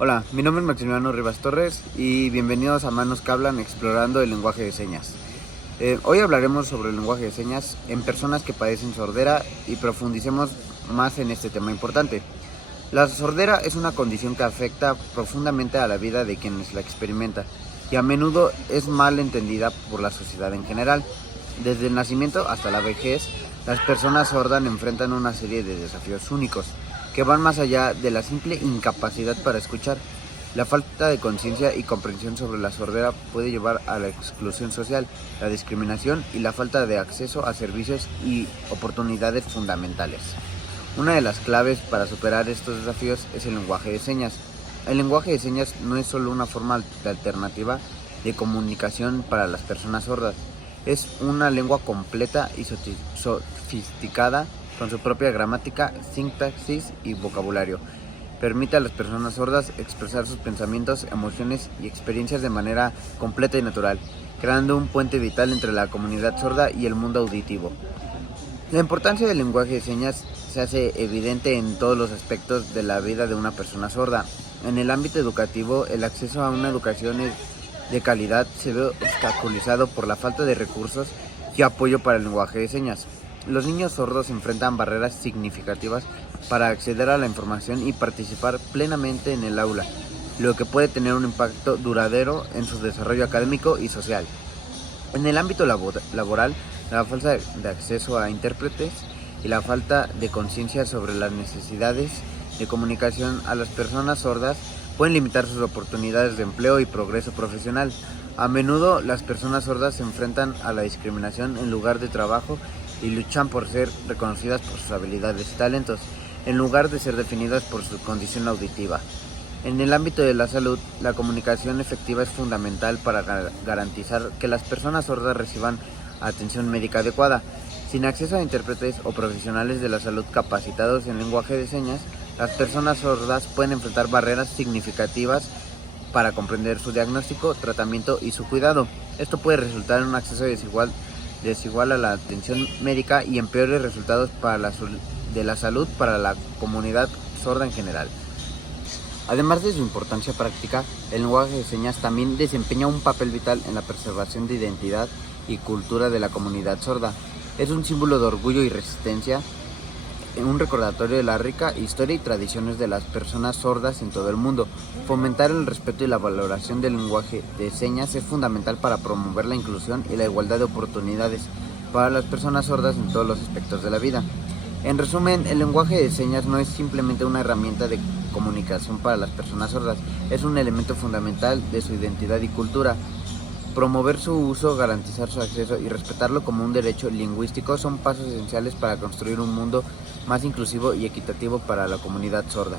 Hola, mi nombre es Maximiliano Rivas Torres y bienvenidos a Manos que Hablan explorando el lenguaje de señas. Hoy hablaremos sobre el lenguaje de señas en personas que padecen sordera y profundicemos más en este tema importante. La sordera es una condición que afecta profundamente a la vida de quienes la experimentan y a menudo es mal entendida por la sociedad en general. Desde el nacimiento hasta la vejez, las personas sordas enfrentan una serie de desafíos únicos que van más allá de la simple incapacidad para escuchar. La falta de conciencia y comprensión sobre la sordera puede llevar a la exclusión social, la discriminación y la falta de acceso a servicios y oportunidades fundamentales. Una de las claves para superar estos desafíos es el lenguaje de señas. El lenguaje de señas no es solo una forma alternativa de comunicación para las personas sordas, es una lengua completa y sofisticada con su propia gramática, sintaxis y vocabulario. Permite a las personas sordas expresar sus pensamientos, emociones y experiencias de manera completa y natural, creando un puente vital entre la comunidad sorda y el mundo auditivo. La importancia del lenguaje de señas se hace evidente en todos los aspectos de la vida de una persona sorda. En el ámbito educativo, el acceso a una educación de calidad se ve obstaculizado por la falta de recursos y apoyo para el lenguaje de señas. Los niños sordos enfrentan barreras significativas para acceder a la información y participar plenamente en el aula, lo que puede tener un impacto duradero en su desarrollo académico y social. En el ámbito laboral, la falta de acceso a intérpretes y la falta de conciencia sobre las necesidades de comunicación a las personas sordas pueden limitar sus oportunidades de empleo y progreso profesional. A menudo las personas sordas se enfrentan a la discriminación en lugar de trabajo y luchan por ser reconocidas por sus habilidades y talentos, en lugar de ser definidas por su condición auditiva. En el ámbito de la salud, la comunicación efectiva es fundamental para garantizar que las personas sordas reciban atención médica adecuada. Sin acceso a intérpretes o profesionales de la salud capacitados en lenguaje de señas, las personas sordas pueden enfrentar barreras significativas para comprender su diagnóstico, tratamiento y su cuidado. Esto puede resultar en un acceso desigual a la atención médica y en peores resultados de la salud para la comunidad sorda en general. Además de su importancia práctica, el lenguaje de señas también desempeña un papel vital en la preservación de identidad y cultura de la comunidad sorda. Es un símbolo de orgullo y resistencia, un recordatorio de la rica historia y tradiciones de las personas sordas en todo el mundo. Fomentar el respeto y la valoración del lenguaje de señas es fundamental para promover la inclusión y la igualdad de oportunidades para las personas sordas en todos los aspectos de la vida. En resumen, el lenguaje de señas no es simplemente una herramienta de comunicación para las personas sordas, es un elemento fundamental de su identidad y cultura. Promover su uso, garantizar su acceso y respetarlo como un derecho lingüístico son pasos esenciales para construir un mundo más inclusivo y equitativo para la comunidad sorda.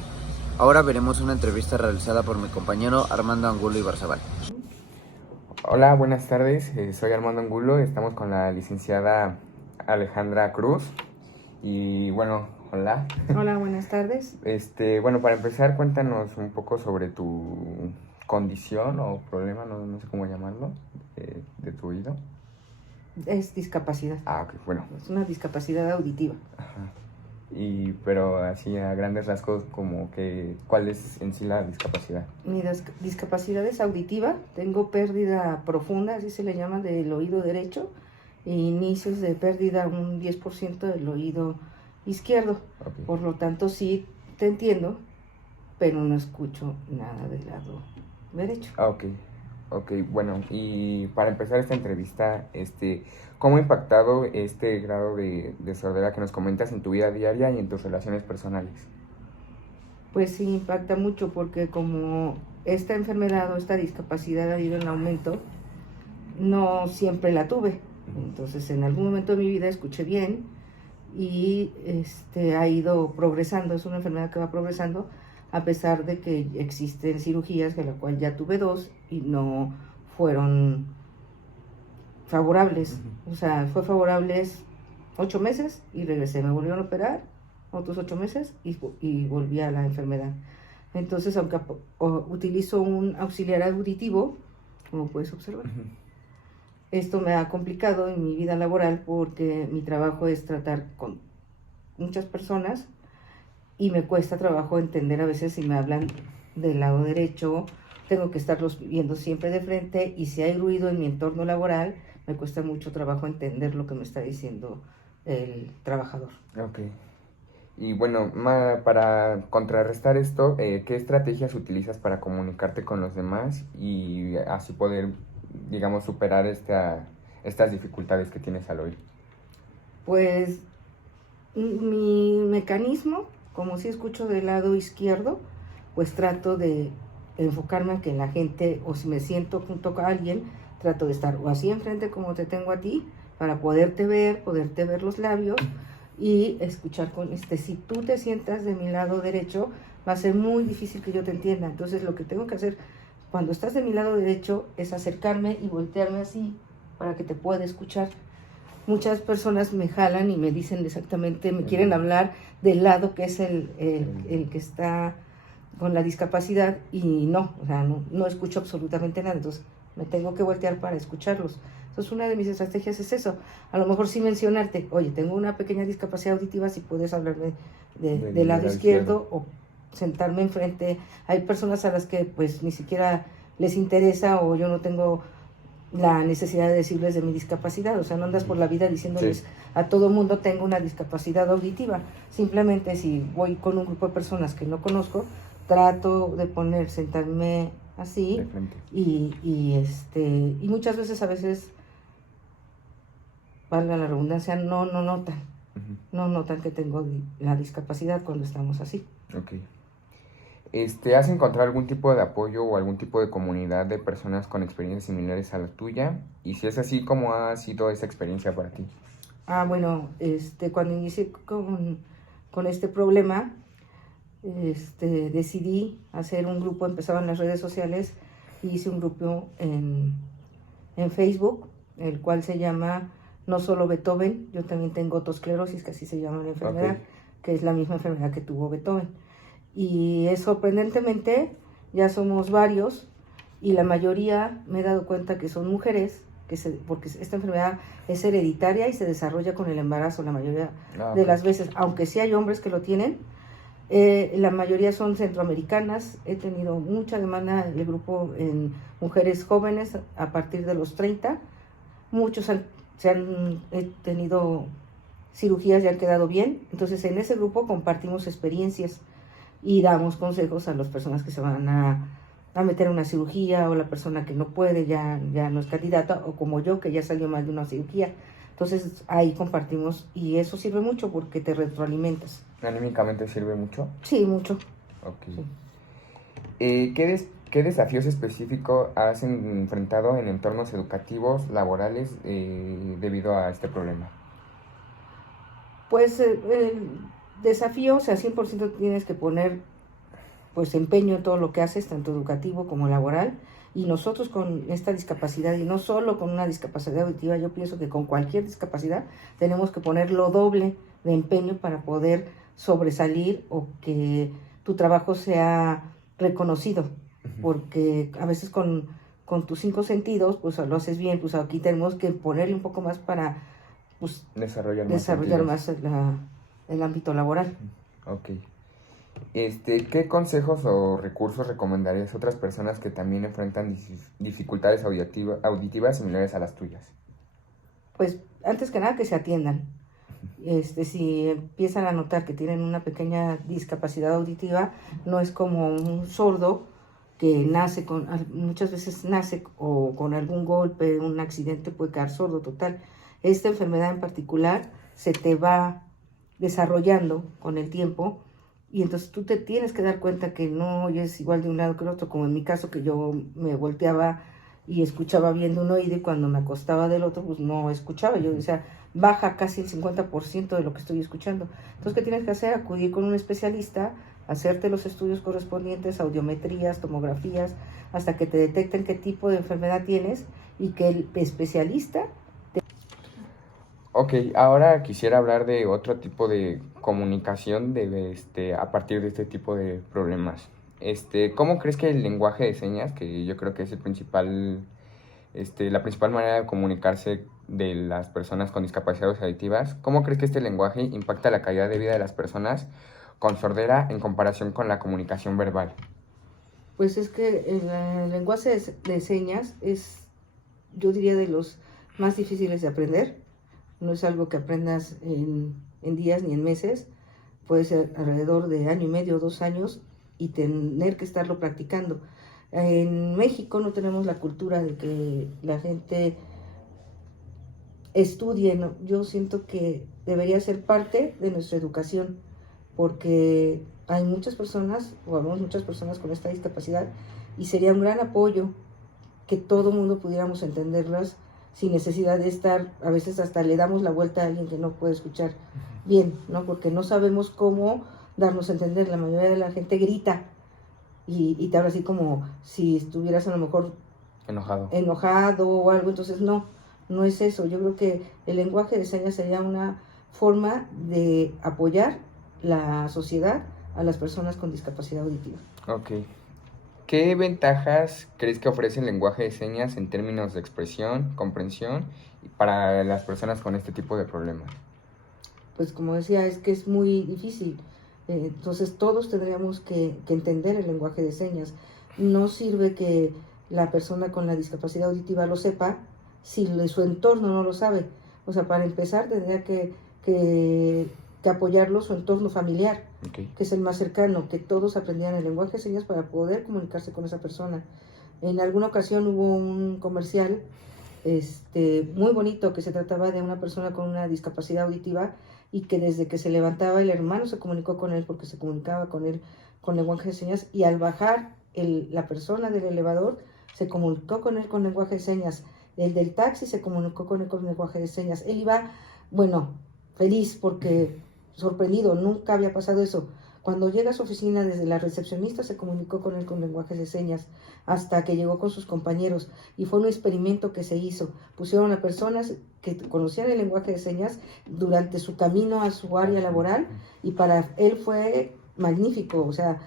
Ahora veremos una entrevista realizada por mi compañero Armando Angulo Ibarzabal. Hola, buenas tardes. Soy Armando Angulo. Estamos con la licenciada Alejandra Cruz. Y bueno, hola. Hola, buenas tardes. Bueno, para empezar, cuéntanos un poco sobre tu condición o problema, no sé cómo llamarlo, de tu oído. Es discapacidad. Ok, bueno. Es una discapacidad auditiva. Ajá. Pero así a grandes rasgos, como que, ¿cuál es en sí la discapacidad? Mi discapacidad es auditiva. Tengo pérdida profunda, así se le llama, del oído derecho. E inicios de pérdida un 10% del oído izquierdo. Okay. Por lo tanto, sí te entiendo, pero no escucho nada del lado derecho. Ok, bueno, y para empezar esta entrevista, ¿cómo ha impactado este grado de sordera que nos comentas en tu vida diaria y en tus relaciones personales? Pues sí, impacta mucho porque como esta enfermedad o esta discapacidad ha ido en aumento, no siempre la tuve. Entonces, en algún momento de mi vida escuché bien y ha ido progresando. Es una enfermedad que va progresando a pesar de que existen cirugías, de la cual ya tuve 2 y no fueron favorables. O sea, fue favorables 8 meses y regresé. Me volvieron a operar otros 8 meses y volví a la enfermedad. Entonces, aunque utilizo un auxiliar auditivo, como puedes observar, esto me ha complicado en mi vida laboral porque mi trabajo es tratar con muchas personas y me cuesta trabajo entender a veces si me hablan del lado derecho, tengo que estarlos viendo siempre de frente y si hay ruido en mi entorno laboral, me cuesta mucho trabajo entender lo que me está diciendo el trabajador. Ok. Y bueno, para contrarrestar esto, ¿qué estrategias utilizas para comunicarte con los demás y así poder, digamos, superar estas dificultades que tienes al oír? Pues mi mecanismo, como si escucho del lado izquierdo, pues trato de enfocarme en que la gente, o si me siento junto a alguien, trato de estar o así enfrente como te tengo a ti, para poderte ver los labios y escuchar con si tú te sientas de mi lado derecho, va a ser muy difícil que yo te entienda. Entonces lo que tengo que hacer cuando estás de mi lado derecho es acercarme y voltearme así para que te pueda escuchar. Muchas personas me jalan y me dicen exactamente, me quieren hablar del lado que es el que está con la discapacidad y no, o sea, no escucho absolutamente nada, entonces me tengo que voltear para escucharlos. Entonces una de mis estrategias es eso, a lo mejor sí mencionarte, oye, tengo una pequeña discapacidad auditiva, si puedes hablarme del lado izquierdo o sentarme enfrente. Hay personas a las que pues ni siquiera les interesa o yo no tengo la necesidad de decirles de mi discapacidad, o sea, no andas por la vida diciéndoles a todo mundo tengo una discapacidad auditiva, simplemente si voy con un grupo de personas que no conozco, trato de sentarme así y muchas veces, a veces, valga la redundancia, no notan que tengo la discapacidad cuando estamos así. Ok. ¿Has encontrado algún tipo de apoyo o algún tipo de comunidad de personas con experiencias similares a la tuya? Y si es así, ¿cómo ha sido esa experiencia para ti? Bueno, cuando inicié con este problema, decidí hacer un grupo, empezaba en las redes sociales, y hice un grupo en Facebook, el cual se llama No Solo Beethoven, yo también tengo otosclerosis, que así se llama la enfermedad, que es la misma enfermedad que tuvo Beethoven. Y sorprendentemente ya somos varios y la mayoría me he dado cuenta que son mujeres, porque esta enfermedad es hereditaria y se desarrolla con el embarazo la mayoría de las veces, aunque sí hay hombres que lo tienen. La mayoría son centroamericanas. He tenido mucha demanda del grupo en mujeres jóvenes a partir de los 30. Muchos han tenido cirugías y han quedado bien. Entonces en ese grupo compartimos experiencias y damos consejos a las personas que se van a meter a una cirugía, o la persona que no puede, ya no es candidata, o como yo, que ya salió mal de una cirugía. Entonces ahí compartimos y eso sirve mucho porque te retroalimentas. ¿Anímicamente sirve mucho? Sí, mucho. Ok. Sí. ¿Qué desafíos específicos has enfrentado en entornos educativos, laborales, debido a este problema? Pues el desafío, o sea, 100% tienes que poner pues empeño en todo lo que haces, tanto educativo como laboral, y nosotros con esta discapacidad, y no solo con una discapacidad auditiva, yo pienso que con cualquier discapacidad tenemos que poner lo doble de empeño para poder sobresalir o que tu trabajo sea reconocido, porque a veces con tus 5 sentidos, pues lo haces bien, pues aquí tenemos que ponerle un poco más para pues, desarrollar más el ámbito laboral. Ok. ¿Qué consejos o recursos recomendarías a otras personas que también enfrentan dificultades auditivas similares a las tuyas? Pues antes que nada que se atiendan. Si empiezan a notar que tienen una pequeña discapacidad auditiva, no es como un sordo que muchas veces nace o con algún golpe, un accidente puede quedar sordo total. Esta enfermedad en particular se te va desarrollando con el tiempo y entonces tú te tienes que dar cuenta que no oyes igual de un lado que el otro, como en mi caso, que yo me volteaba y escuchaba bien de un oído y cuando me acostaba del otro pues no escuchaba. Yo decía, baja casi el 50% de lo que estoy escuchando. Entonces, ¿qué tienes que hacer? Acudir con un especialista, hacerte los estudios correspondientes, audiometrías, tomografías, hasta que te detecten qué tipo de enfermedad tienes y que el especialista Ok, ahora quisiera hablar de otro tipo de comunicación a partir de este tipo de problemas. ¿Cómo crees que el lenguaje de señas, que yo creo que es la principal manera de comunicarse de las personas con discapacidades auditivas, cómo crees que este lenguaje impacta la calidad de vida de las personas con sordera en comparación con la comunicación verbal? Pues es que el lenguaje de señas es, yo diría, de los más difíciles de aprender. No es algo que aprendas en días ni en meses. Puede ser alrededor de año y medio, 2 años, y tener que estarlo practicando. En México no tenemos la cultura de que la gente estudie, ¿no? Yo siento que debería ser parte de nuestra educación, porque hay muchas personas, o habemos muchas personas con esta discapacidad, y sería un gran apoyo que todo el mundo pudiéramos entenderlas sin necesidad de estar, a veces hasta le damos la vuelta a alguien que no puede escuchar bien, ¿no? Porque no sabemos cómo darnos a entender. La mayoría de la gente grita y te habla así como si estuvieras a lo mejor enojado o algo. Entonces no es eso. Yo creo que el lenguaje de señas sería una forma de apoyar la sociedad a las personas con discapacidad auditiva. Ok. ¿Qué ventajas crees que ofrece el lenguaje de señas en términos de expresión, comprensión para las personas con este tipo de problemas? Pues como decía, es que es muy difícil. Entonces todos tendríamos que entender el lenguaje de señas. No sirve que la persona con la discapacidad auditiva lo sepa si su entorno no lo sabe. O sea, para empezar tendría que apoyarlo su entorno familiar, Okay. que es el más cercano, que todos aprendieran el lenguaje de señas para poder comunicarse con esa persona. En alguna ocasión hubo un comercial muy bonito que se trataba de una persona con una discapacidad auditiva y que desde que se levantaba el hermano se comunicó con él porque se comunicaba con él con lenguaje de señas, y al bajar la persona del elevador se comunicó con él con lenguaje de señas, el del taxi se comunicó con él con lenguaje de señas. Él iba, bueno, feliz porque sorprendido, nunca había pasado eso. Cuando llega a su oficina, desde la recepcionista se comunicó con él con lenguajes de señas, hasta que llegó con sus compañeros, y fue un experimento que se hizo. Pusieron a personas que conocían el lenguaje de señas durante su camino a su área laboral, y para él fue magnífico. O sea,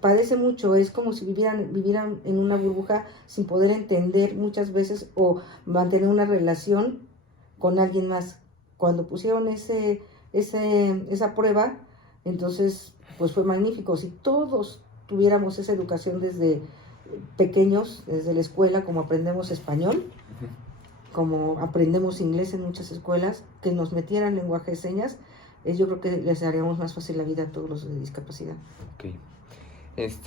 padece mucho, es como si vivieran en una burbuja sin poder entender muchas veces o mantener una relación con alguien más. Cuando pusieron esa prueba, entonces pues fue magnífico. Si todos tuviéramos esa educación desde pequeños, desde la escuela, como aprendemos español, como aprendemos inglés en muchas escuelas, que nos metieran lenguaje de señas, yo creo que les haríamos más fácil la vida a todos los de discapacidad. Okay.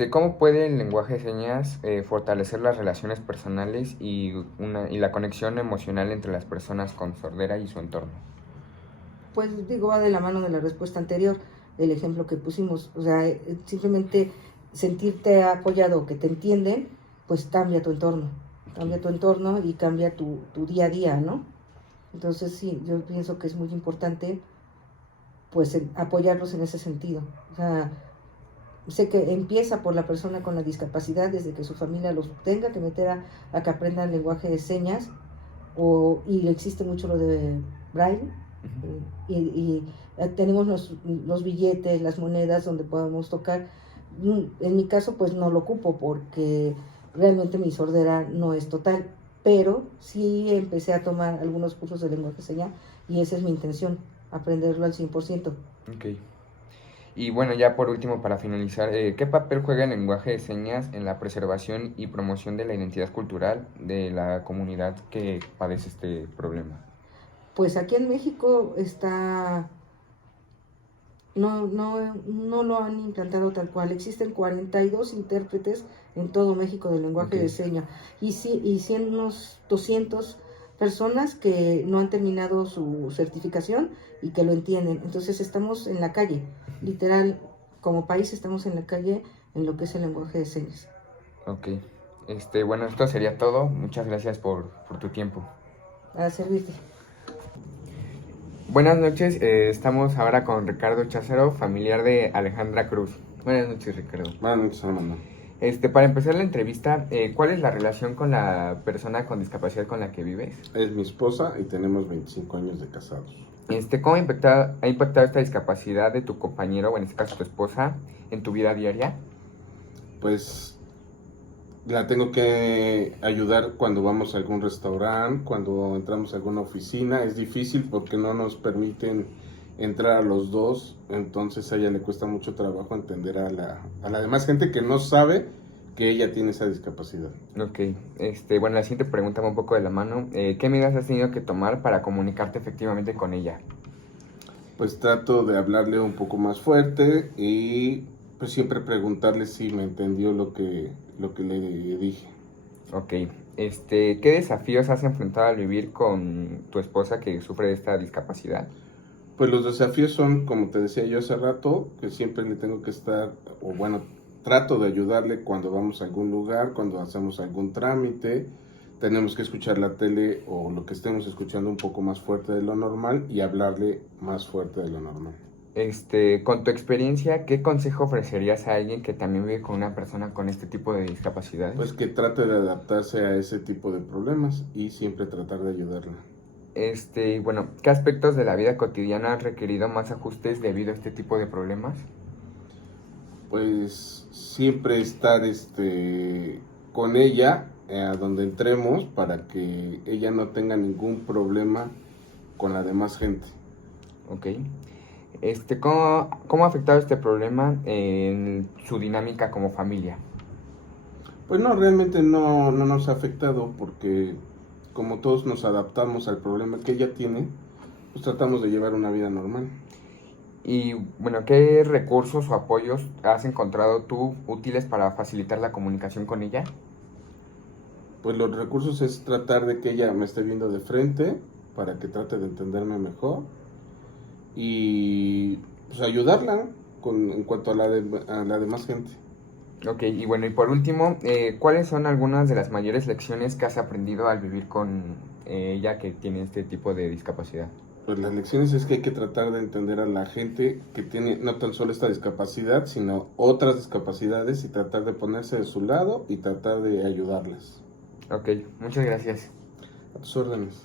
¿Cómo puede el lenguaje de señas fortalecer las relaciones personales y la conexión emocional entre las personas con sordera y su entorno? Pues va de la mano de la respuesta anterior, el ejemplo que pusimos. O sea, simplemente sentirte apoyado, que te entienden, pues cambia tu entorno y cambia tu día a día, ¿no? Entonces sí, yo pienso que es muy importante pues apoyarlos en ese sentido. O sea, sé que empieza por la persona con la discapacidad, desde que su familia los tenga que meter a que aprendan lenguaje de señas, y existe mucho lo de Braille, y tenemos los billetes, las monedas donde podemos tocar. En mi caso pues no lo ocupo porque realmente mi sordera no es total, pero sí empecé a tomar algunos cursos de lenguaje de señas y esa es mi intención, aprenderlo al 100%. Okay. Y bueno, ya por último, para finalizar, ¿qué papel juega el lenguaje de señas en la preservación y promoción de la identidad cultural de la comunidad que padece este problema? Pues aquí en México no lo han implantado tal cual. Existen 42 intérpretes en todo México del lenguaje de señas, y unos 200 personas que no han terminado su certificación y que lo entienden. Entonces estamos en la calle, literal, como país estamos en la calle en lo que es el lenguaje de señas. Ok. Bueno, esto sería todo. Muchas gracias por tu tiempo. A servirte. Buenas noches, estamos ahora con Ricardo Cházaro, familiar de Alejandra Cruz. Buenas noches, Ricardo. Buenas noches, Armando. Para empezar la entrevista, ¿cuál es la relación con la persona con discapacidad con la que vives? Es mi esposa y tenemos 25 años de casados. ¿Cómo ha impactado esta discapacidad de tu compañero, o en este caso tu esposa, en tu vida diaria? Pues la tengo que ayudar cuando vamos a algún restaurante, cuando entramos a alguna oficina. Es difícil porque no nos permiten entrar a los dos, entonces a ella le cuesta mucho trabajo entender a la demás gente que no sabe que ella tiene esa discapacidad. Ok, bueno, la siguiente pregunta va un poco de la mano. ¿Qué medidas has tenido que tomar para comunicarte efectivamente con ella? Pues trato de hablarle un poco más fuerte y pues siempre preguntarle si me entendió lo que le dije. Ok, ¿qué desafíos has enfrentado al vivir con tu esposa que sufre de esta discapacidad? Pues los desafíos son, como te decía yo hace rato, que siempre le tengo que estar, o bueno, trato de ayudarle cuando vamos a algún lugar, cuando hacemos algún trámite, tenemos que escuchar la tele o lo que estemos escuchando un poco más fuerte de lo normal y hablarle más fuerte de lo normal. Con tu experiencia, ¿qué consejo ofrecerías a alguien que también vive con una persona con este tipo de discapacidades? Pues que trate de adaptarse a ese tipo de problemas y siempre tratar de ayudarla. Bueno, ¿qué aspectos de la vida cotidiana han requerido más ajustes debido a este tipo de problemas? Pues siempre estar con ella a donde entremos para que ella no tenga ningún problema con la demás gente. Ok. ¿Cómo ha afectado este problema en su dinámica como familia? Pues no, realmente no nos ha afectado porque como todos nos adaptamos al problema que ella tiene, pues tratamos de llevar una vida normal. Y bueno, ¿qué recursos o apoyos has encontrado tú útiles para facilitar la comunicación con ella? Pues los recursos es tratar de que ella me esté viendo de frente para que trate de entenderme mejor y pues ayudarla en cuanto a la demás gente. Ok, y bueno, y por último, ¿cuáles son algunas de las mayores lecciones que has aprendido al vivir con ella que tiene este tipo de discapacidad? Pues las lecciones es que hay que tratar de entender a la gente que tiene no tan solo esta discapacidad, sino otras discapacidades y tratar de ponerse de su lado y tratar de ayudarlas. Ok, muchas gracias. A tus órdenes.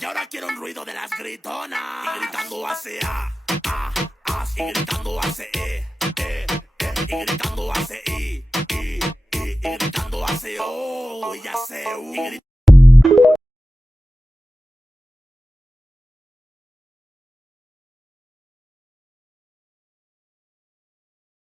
Y ahora quiero un ruido de las gritonas. Y gritando hace y gritando hace y gritando hace y gritando hace y ya sé